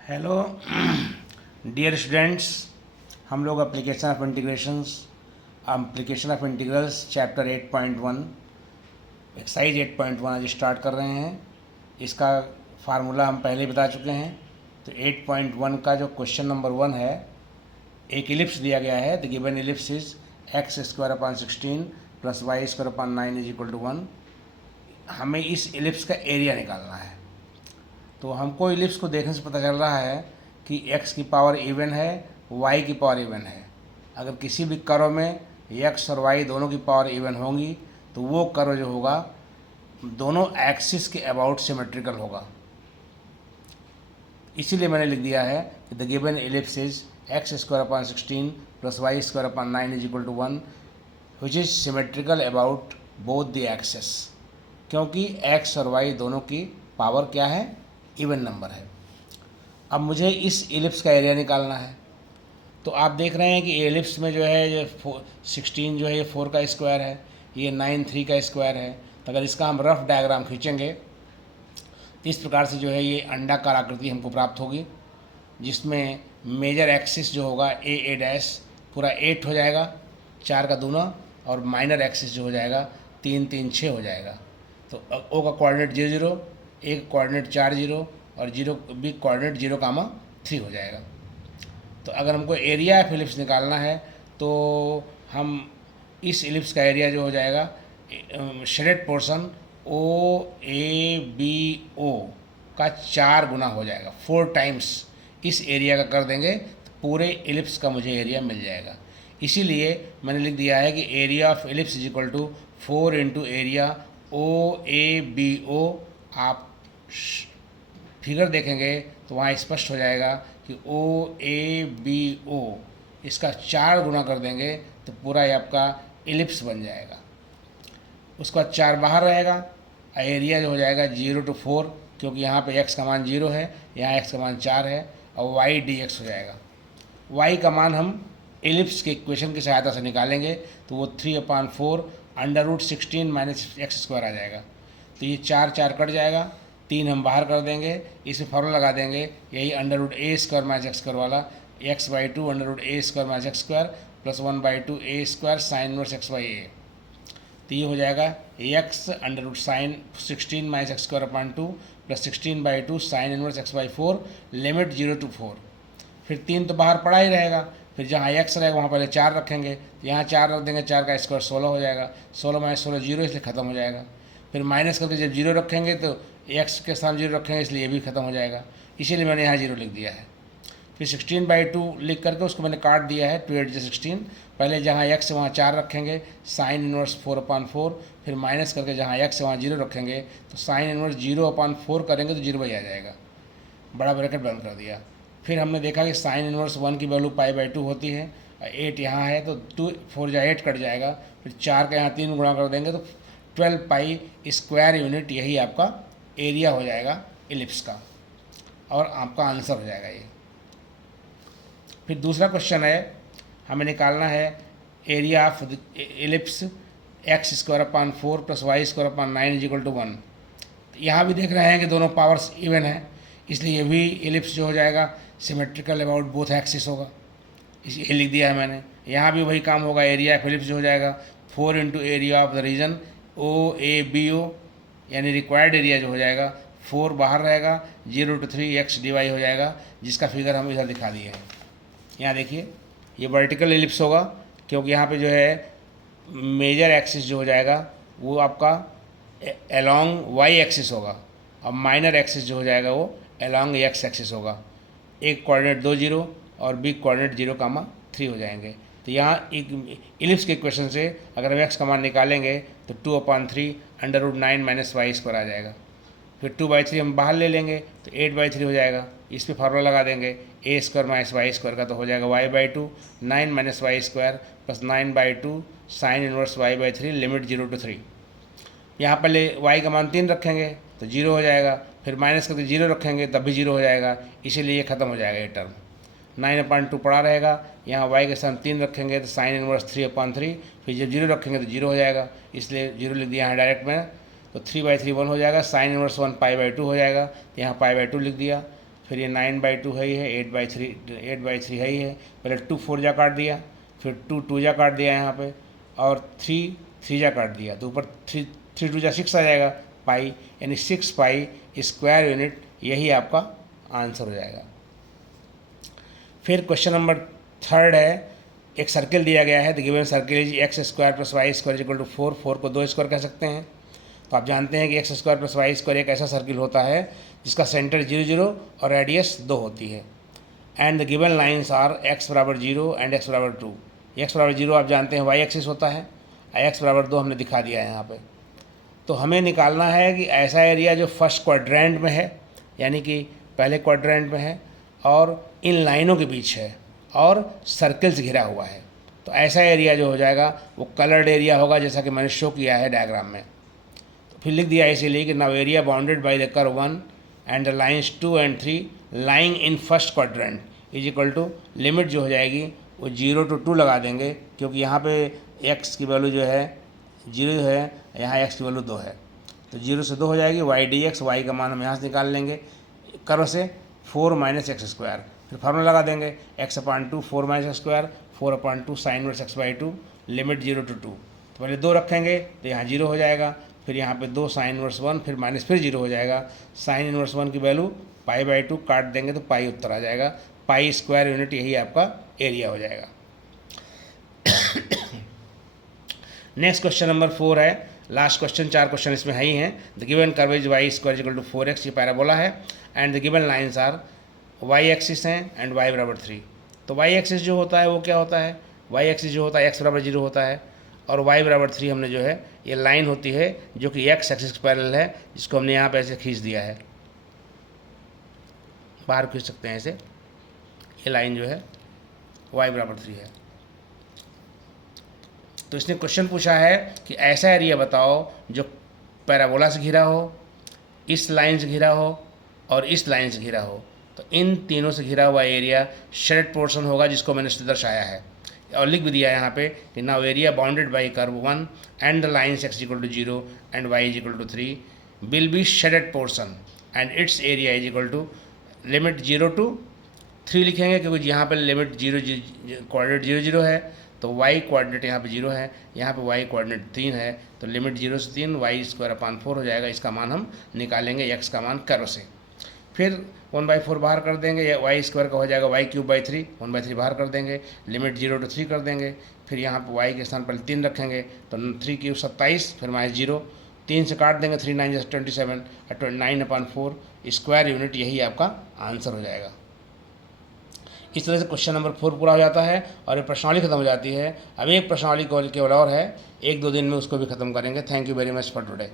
Hello dear students, हम लोग application of integrals chapter 8.1 exercise 8.1 आज स्टार्ट कर रहे हैं। इसका फार्मूला हम पहले बता चुके हैं। तो 8.1 का जो क्वेश्चन नंबर 1 है, एक इलिप्स दिया गया है। The given ellipse is x² / 16 + y² / 9 = 1। हमें इस इलिप्स का एरिया निकालना है। तो हमको इलिप्स को देखने से पता चल रहा है कि x की पावर इवन है, y की पावर इवन है। अगर किसी भी कर्व में x और y दोनों की पावर इवन होंगी तो वो कर्व जो होगा दोनों एक्सिस के अबाउट सिमेट्रिकल होगा। इसीलिए मैंने लिख दिया है कि the given ellipse is x² / 16 + y² / 9 = 1 which is symmetrical about both the axes, क्योंकि x और y दोनों की पावर क्या है, इवन नंबर है। अब मुझे इस इलिप्स का एरिया निकालना है। तो आप देख रहे हैं कि एलिप्स में जो है ये 16 जो है ये 4 का स्क्वायर है, ये 9 3 का स्क्वायर है। तो अगर इसका हम रफ डायग्राम खींचेंगे तो इस प्रकार से जो है ये अंडाकार आकृति हमको प्राप्त होगी, जिसमें मेजर एक्सिस जो होगा ए डैश पूरा 8 हो जाएगा, 4 का दूना, और माइनर एक्सिस जो हो जाएगा 3 3 6 हो जाएगा। तो ओ का कोऑर्डिनेट 0 0, ए का कोऑर्डिनेट 4 0 और जीरो बी कोऑर्डिनेट 0,3 हो जाएगा। तो अगर हमको एरिया ऑफ इलिप्स निकालना है तो हम इस इलिप्स का एरिया जो हो जाएगा shaded portion O A B O का 4 गुना हो जाएगा, 4 टाइम्स इस एरिया का कर देंगे तो पूरे इलिप्स का मुझे एरिया मिल जाएगा। इसीलिए मैंने लिख दिया है कि area of ellipse is equal to 4 × area O A B O. आप फिगर देखेंगे तो वहाँ स्पष्ट हो जाएगा कि ओ ए बी ओ इसका 4 गुना कर देंगे तो पूरा ये आपका इलिप्स बन जाएगा। उसका 4 बाहर रहेगा, एरिया जो हो जाएगा 0 to 4, क्योंकि यहाँ पे x का मान 0 है, यहाँ x का मान 4 है, और y dx हो जाएगा। y का मान हम इलिप्स के इक्वेशन की सहायता से निकालेंगे तो वो 3/4 √16 - x² आ जाएगा। तो ये 4 4 कट जाएगा, 3 हम बाहर कर देंगे, इसमें फॉर्मूला लगा देंगे यही √a² - x² वाला, x/2 √a² - x² + 1/2 a² sin 1x/a। तो ये हो जाएगा x √sin 16 - x²/2 + 16/2 sin 1x/4 limit 0 to 4। फिर 3 तो बाहर पड़ा ही रहेगा, फिर जहाँ x रहेगा वहाँ पहले 4 रखेंगे, यहाँ 4 रख देंगे, 4 का स्क्वायर 16 हो जाएगा, 16 - 16 0 इसलिए ख़त्म हो जाएगा। फिर माइनस करके जब 0 रखेंगे तो x के स्थान 0 रखेंगे, इसलिए ये भी ख़त्म हो जाएगा, इसीलिए मैंने यहाँ 0 लिख दिया है। फिर 16/2 लिख करके उसको मैंने काट दिया है 2 8 16। पहले जहाँ x है वहाँ 4 रखेंगे, साइन इनवर्स 4/4, फिर माइनस करके जहाँ x है वहाँ 0 रखेंगे तो साइन इनवर्स 0/4 करेंगे तो 0 आ जाएगा, बड़ा ब्रैकेट बंद कर दिया। फिर हमने देखा कि साइन इनवर्स 1 की वैल्यू π/2 होती है, 8 यहाँ है तो 2 4 जा 8 कट जाएगा, फिर 4 का यहाँ 3 गुणा कर देंगे तो 12 π² यूनिट, यही आपका एरिया हो जाएगा इलिप्स का, और आपका आंसर हो जाएगा ये। फिर दूसरा क्वेश्चन है, हमें निकालना है area of ellipse x² / 4 + y² / 9 = 1। यहाँ भी देख रहे हैं कि दोनों पावर्स इवन है, इसलिए ये भी इलिप्स जो हो जाएगा सिमेट्रिकल अबाउट बोथ एक्सिस होगा, ये लिख दिया है मैंने। यहाँ भी वही काम होगा, एरिया ऑफ इलिप्स जो हो जाएगा 4 × area of the region O A B O, यानी रिक्वायर्ड एरिया जो हो जाएगा 4 बाहर रहेगा, 0 to 3 x dy हो जाएगा, जिसका फिगर हम इधर दिखा दिए हैं। यहाँ देखिए ये वर्टिकल इलिप्स होगा, क्योंकि यहाँ पे जो है मेजर एक्सिस जो हो जाएगा वो आपका अलोंग y एक्सिस होगा, और माइनर एक्सिस जो हो जाएगा वो अलोंग x एक्सिस होगा। एक कोऑर्डिनेट 2 0 और बी कोऑर्डिनेट 0,3 हो जाएंगे। तो यहाँ एक इलिप्स के इक्वेशन से अगर हम x का मान निकालेंगे तो 2/3 √9 - y² आ जाएगा। फिर 2/3 हम बाहर ले लेंगे तो 8/3 हो जाएगा, इस पर फार्मूला लगा देंगे a² - y² का, तो हो जाएगा y/2 9 - y² + 9/2 sine inverse y/3 limit 0 to 3। यहाँ पहले y का मान 3 रखेंगे तो 0 हो जाएगा, फिर माइनस करके 0 रखेंगे तब भी 0 हो जाएगा, इसीलिए ये ख़त्म हो जाएगा ये टर्म। 9/2 पड़ा रहेगा, यहाँ y के साथ 3 रखेंगे तो साइन इनवर्स 3/3, फिर जब 0 रखेंगे तो 0 हो जाएगा, इसलिए 0 लिख दिया यहाँ डायरेक्ट में। तो 3/3 1 हो जाएगा, साइन इनवर्स 1 π/2 हो जाएगा, तो यहाँ π/2 लिख दिया। फिर ये 9/2 है ही है, 8/3 है ही है। पहले 2 4 जा काट दिया, फिर 2 2 जा काट दिया यहाँ पे, और 3 3 जा काट दिया, तो ऊपर 3 3 2 जा 6 आ जाएगा पाई, यानी 6 पाई स्क्वायर यूनिट, यही आपका आंसर हो जाएगा। फिर क्वेश्चन नंबर 3 है, एक सर्किल दिया गया है, the given circle is x² + y² = 4, 4 को 2 स्क्वायर कह सकते हैं। तो आप जानते हैं कि x² + y² एक ऐसा सर्किल होता है जिसका सेंटर 0 0 और रेडियस 2 होती है। And the given lines are x = 0 and x = 2। x = 0 आप जानते हैं y एक्सिस होता है, x = 2 हमने दिखा दिया है यहाँ पे। तो हमें निकालना है कि ऐसा एरिया जो फर्स्ट क्वाड्रेंट में है, यानी कि पहले क्वाड्रेंट में है और इन लाइनों के बीच है और सर्कल से घिरा हुआ है, तो ऐसा एरिया जो हो जाएगा वो कलर्ड एरिया होगा, जैसा कि मैंने शो किया है डायग्राम में। तो फिर लिख दिया इसीलिए कि now area bounded by the curve 1 and the lines 2 and 3 lying in first quadrant is equal to, limit जो हो जाएगी वो 0 to 2 लगा देंगे, क्योंकि यहाँ पे x की वैल्यू जो है 0 है, यहाँ x की वैल्यू 2 है, तो 0 से 2 हो जाएगी। y dx, y का मान हम यहाँ से निकाल लेंगे कर्व से, 4 - x²। फिर फार्मूला लगा देंगे x/2 4 - x², 4/2 sin inverse x/2, limit 0 to 2। तो पहले 2 रखेंगे तो यहाँ 0 हो जाएगा, फिर यहाँ पे 2 sin इनवर्स 1, फिर माइनस फिर 0 हो जाएगा। sin इनवर्स 1 की वैल्यू π/2 काट देंगे तो पाई उत्तर आ जाएगा, पाई स्क्वायर यूनिट, यही आपका एरिया हो जाएगा। नेक्स्ट क्वेश्चन नंबर 4 है, लास्ट क्वेश्चन, 4 क्वेश्चन इसमें है ही हैं। The given curve is y² = 4x, ये पैराबोला है, and the given lines are y axis हैं एंड y = 3। तो y एक्सिस जो होता है वो क्या होता है, y एक्सिस जो होता है x = 0 होता है, और y = 3 हमने जो है ये लाइन होती है जो कि x एक्सिस पैरेलल है, जिसको हमने यहाँ पे ऐसे खींच दिया है, बाहर खींच सकते हैं ऐसे, ये लाइन जो है y = 3 है। तो इसने क्वेश्चन पूछा है कि ऐसा एरिया बताओ जो पैराबोला से घिरा हो, इस लाइन से घिरा हो और इस लाइन से घिरा हो। तो इन तीनों से घिरा हुआ एरिया शेडेड पोर्शन होगा, जिसको मैंने दर्शाया है और लिख भी दिया है यहाँ पे कि now area bounded by curve 1 and the lines x = 0 and y = 3 will be shaded portion and its area is equal to, limit 0 to 3 लिखेंगे, क्योंकि यहाँ पर लिमिट 0 कोऑर्डिनेट 0 0 है, तो y कोऑर्डिनेट यहाँ पे 0 है, यहाँ पे y कोऑर्डिनेट 3 है, तो लिमिट 0 से 3 y² हो जाएगा। इसका मान हम निकालेंगे x का मान कर्व से। फिर 1/4 बाहर कर देंगे, या y² का हो जाएगा y³ 1/3 बाहर कर देंगे, लिमिट 0 to 3 कर देंगे। फिर यहाँ पे y के स्थान पर 3 रखेंगे, तो 3³ 27, फिर -0, 3 से काट देंगे, 3 9 27, 9/4 स्क्वायर यूनिट, यही आपका आंसर हो जाएगा। इस तरह से क्वेश्चन नंबर 4 पूरा हो जाता है और ये प्रश्नावली खत्म हो जाती है। अब एक प्रश्नावली केवल और है, 1-2 दिन में उसको भी खत्म करेंगे। Thank you very much for today.